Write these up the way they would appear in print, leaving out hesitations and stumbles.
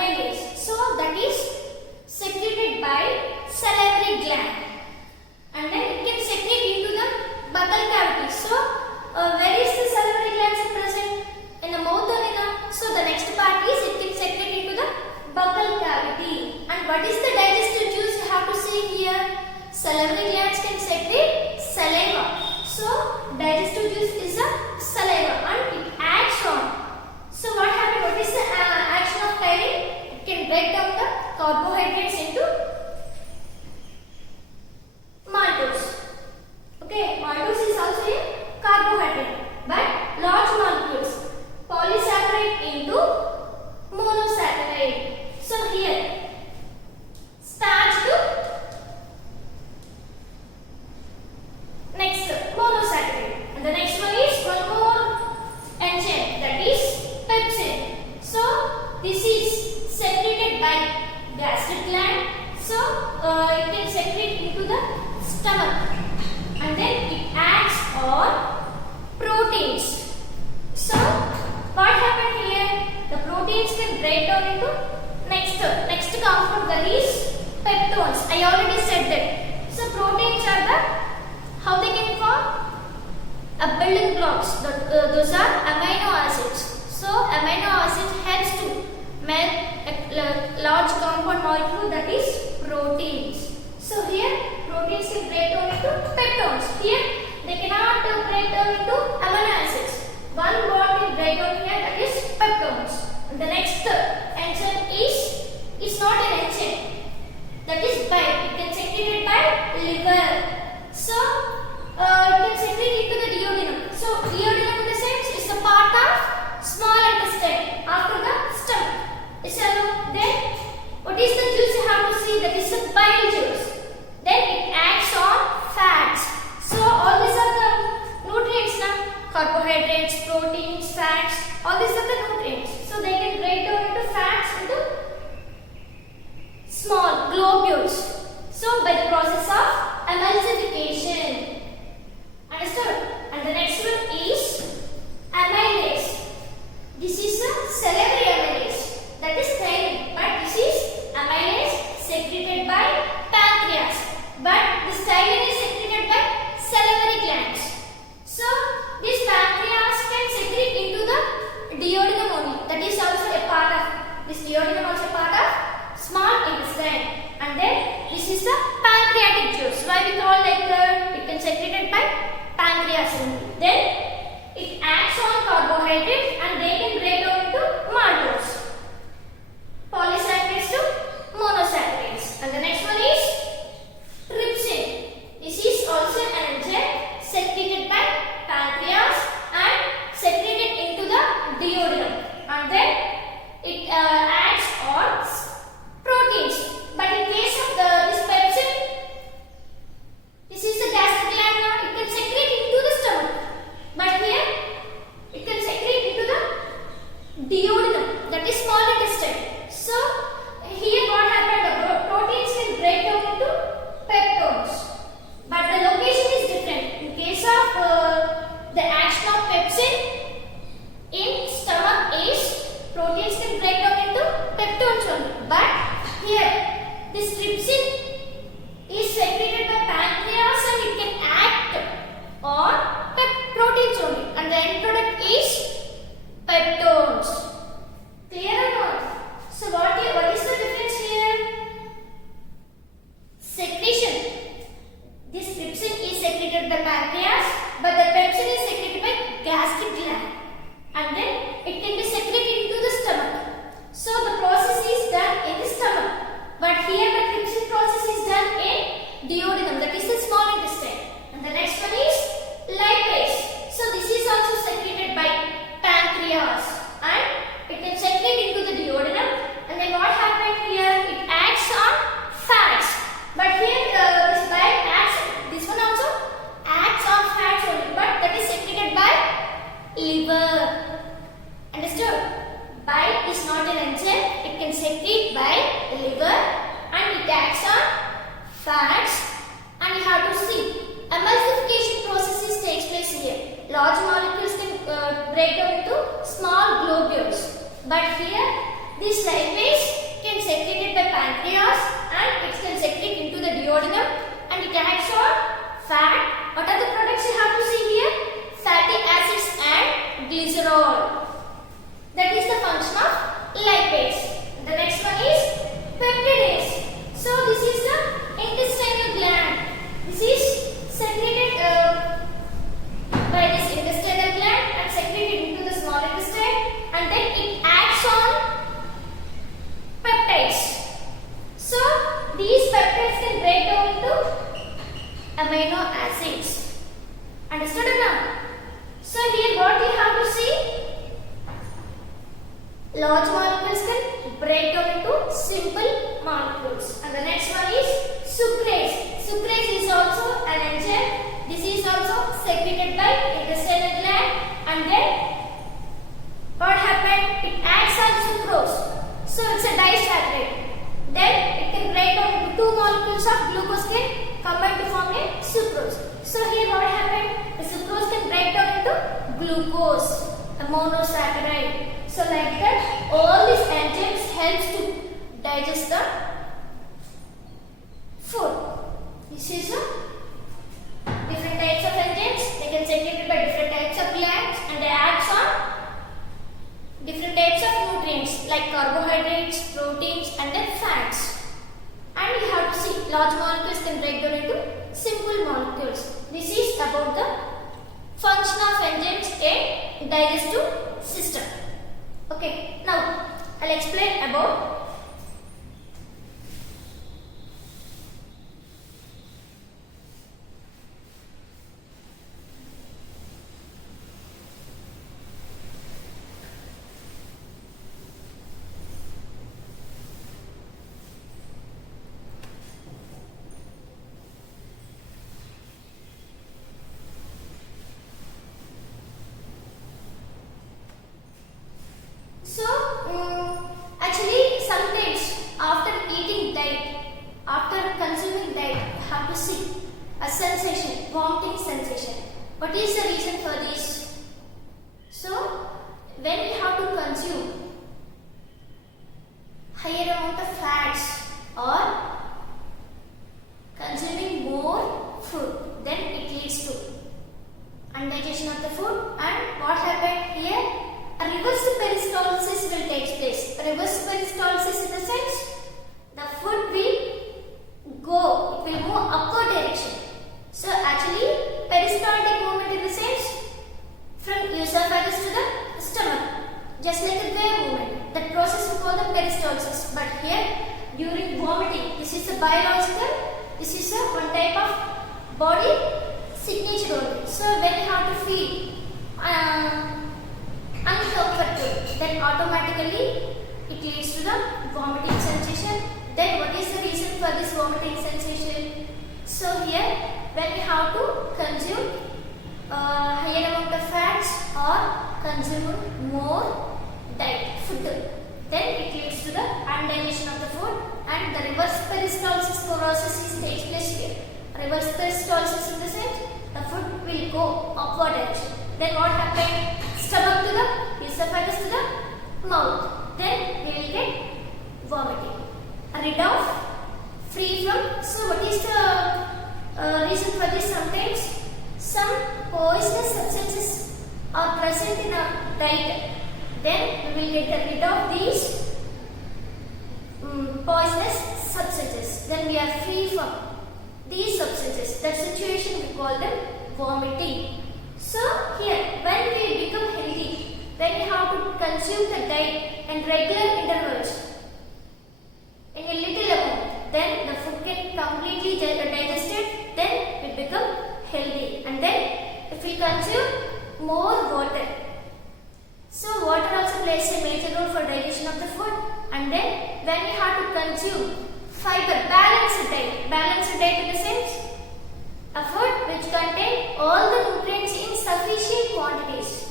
amylase. So that is secreted by salivary gland, and then it can secrete into the buccal cavity. So where is the salivary glands present? In the mouth or in the? So the next part is it can secrete into the buccal cavity. And what is the digestive juice? You have to see here. Salivary glands can secrete saliva. So digestive juice is a saliva and it acts on. So what happens? What is the action of thyroid? It can break down the carbohydrates into maltose. Okay, maltose is also a carbohydrate, but large molecules. Polysaccharide into monosaccharide. So here, starch to next monosaccharide, and the next one is one more enzyme, that is pepsin. So this is secreted by gastric gland. So it can secrete into the stomach, and then it acts on proteins. So what happened here? The proteins can break down into next compound, that is peptones. I already said that. So proteins are the, how they can form? Building blocks. Those are amino acids. So amino acid helps to make a large compound molecule, that is proteins. So here proteins can break down into peptones. Here they cannot break down into amino acids. One bond will break down here, that is peptones. And the next enzyme is, it's not an enzyme, that is bile. It can secreted by liver. So it can secrete into the duodenum. So duodenum in the sense is a part of small intestine after the stomach. So then what is the juice you have to see? That is the bile juice. Then it acts on fats. So all these are the nutrients now. Carbohydrates, proteins, fats, all these are the nutrients. So they can break down into fats into small globules. So by the process of emulsification. Understood? And the next one is amylase. This is a salivary amylase, that is thyroid, but this is amylase secreted by pancreas. But this thyroid is secreted by salivary glands. So this pancreas can secrete into the duodenum only. That is also a part of this duodenum, also a part of small intestine. And then this is the pancreatic juice. Why we call like that? It can secreted by pancreas only. Then it acts on carbohydrates and they can break down into maltose, polysaccharides to monosaccharides. And the next one is trypsin. This is also an enzyme secreted by pancreas and secreted into the duodenum, and then it acts on proteins. But in case of this pepsin, this is the gastric gland now, it can secrete into the stomach. But here it can secrete into the duodenum, that is small intestine. So here what happened? The proteins can break down into peptones. But the location is different. In case of the action of pepsin in stomach is proteins can break down into peptones only. But here this trypsin is secreted by pancreas and it can act on proteins only, and the end product is peptones. Clear or not? So what is the difference here? Secretion. This trypsin is secreted by pancreas, but the pepsin is secreted by gastric gland, and then it can be secreted into the stomach. So the process is done in the stomach, but here the trypsin process is done in duodenum, that is the small intestine. And the next one is lipase. So this is also secreted by pancreas and it can secrete into the duodenum. And then what happened here? It acts on fats. But here this bile acts, this one also acts on fats only, but that is secreted by liver. Understood? Bile is not an enzyme. It can secrete by liver and it acts on fats. And you have to see emulsification processes takes place here. Large molecules can break down into small globules, but here This lipase can secrete it by pancreas and it can secrete into the duodenum and it acts on fat. What are the products you have to see here? Fatty acids and glycerol. That is the function of lipase. The next one is peptidase. So this is the intestinal gland. This is secreted by this intestinal gland and secreted into the small intestine and then it acts on peptides. So these peptides can break down into amino acids. Understood now? So here what we have to see? Large molecules can break down into simple molecules. And the next one is sucrase. Sucrase is also an enzyme. This is also secreted by intestinal gland and then what happened? It acts on sucrose. So it's a disaccharide. Then it can break down into two molecules of glucose can combine to form a sucrose. So here what happened? The sucrose can break down into glucose, a monosaccharide. So like that, all these enzymes helps to digest the food. This is a different types of enzymes. They can secreted by different types of glands and they act on different types of nutrients like carbohydrates, proteins and then fats. And you have to see large molecules can break down into simple molecules. This is about the function of enzymes in digestive system. Okay, now I'll explain about actually sometimes after eating diet, after consuming diet, you have to see a sensation, vomiting sensation. What is the reason for this? So when we have to consume higher amount of fats or consuming more food, then it leads to indigestion of the food and what happened here? A reverse peristalsis will take place. A reverse peristalsis in the sense the food will go, it will move upward direction. So actually peristaltic movement in the sense from esophagus to the stomach, just like a wave movement. That process we call the peristalsis. But here during vomiting, this is a biological, this is a one type of body signature only. So when you have to feel uncomfortable, then automatically it leads to the vomiting sensation. Then what is the reason for this vomiting sensation? So here when we have to consume higher amount of fats or consume more diet food, then it leads to the indigestion of the food and the reverse peristalsis process is takes place here. Reverse peristalsis in the sense the food will go upward direction. Then what happened? Stomach to the esophagus to the mouth. Then we will get vomiting. Rid of, free from. So what is the reason for this? Sometimes some poisonous substances are present in our diet. Then we will get rid of these poisonous substances. Then we are free from these substances. That situation we call them vomiting. So here when we become healthy, when we have to consume the diet in regular intervals in a little amount, then the food can completely digested, then we become healthy. And then if we consume more water, so water also plays a major role for digestion of the food. And then when we have to consume fiber, balanced diet in the sense a food which contains all the nutrients in sufficient quantities.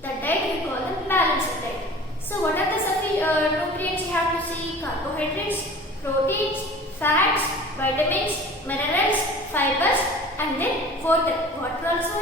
The diet we call them balanced diet. So what are the nutrients you have to see? Carbohydrates, proteins, fats, vitamins, minerals, fibers and then water. Water also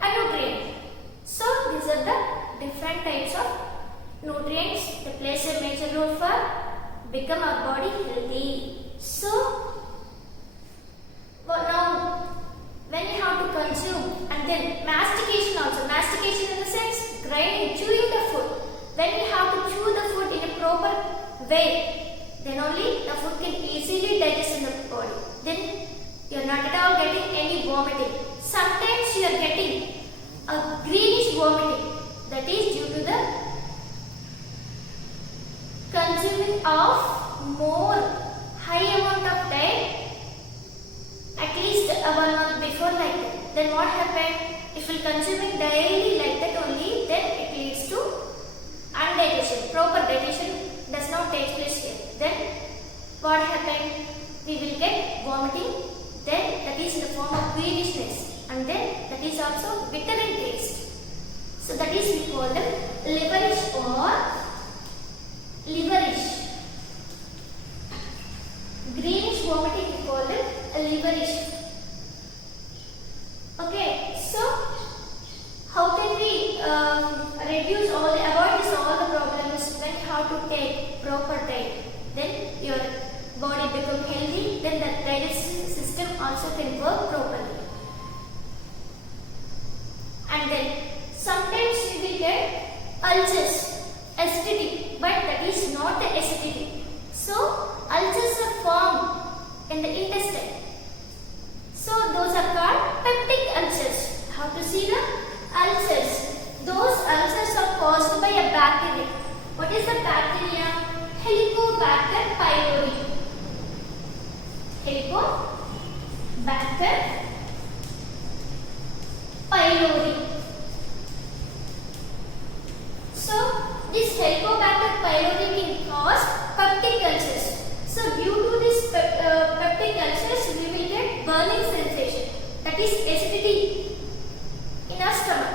a nutrient. So these are the different types of nutrients, they plays a major role for become our body healthy. So, now when you have to consume, and then mastication also. Mastication in the sense grinding, chewing the food. When you have to chew the food in a proper way, then only the food can easily digest in the body. Then you are not at all getting any vomiting. Sometimes you are getting a greenish vomiting. That is due to the consuming of more high amount of diet, at least a 1 month before like that. Then what happened? If you consuming daily like that only, then it leads to undigestion. Proper digestion does not take place here. Then what happened? We will get vomiting. Then that is in the form of greedishness, and then that is also bitter in taste. So that is we call them liverish or liverish. Greenish vomiting we call them liverish. Okay, so how can we reduce avoid all the problems when you have to take proper diet? Then your body become healthy. Then the digestive system also can work properly. And then sometimes you will get ulcers, acidity, but that is not the acidity. So ulcers are formed in the intestine. So those are called peptic ulcers. How to see the ulcers? Those ulcers are caused by a bacteria. What is the bacteria? Helicobacter pylori. Helicobacter pylori. So this Helicobacter pylori can cause peptic ulcers. So due to this peptic ulcers, we will get burning sensation. That is acidity in our stomach.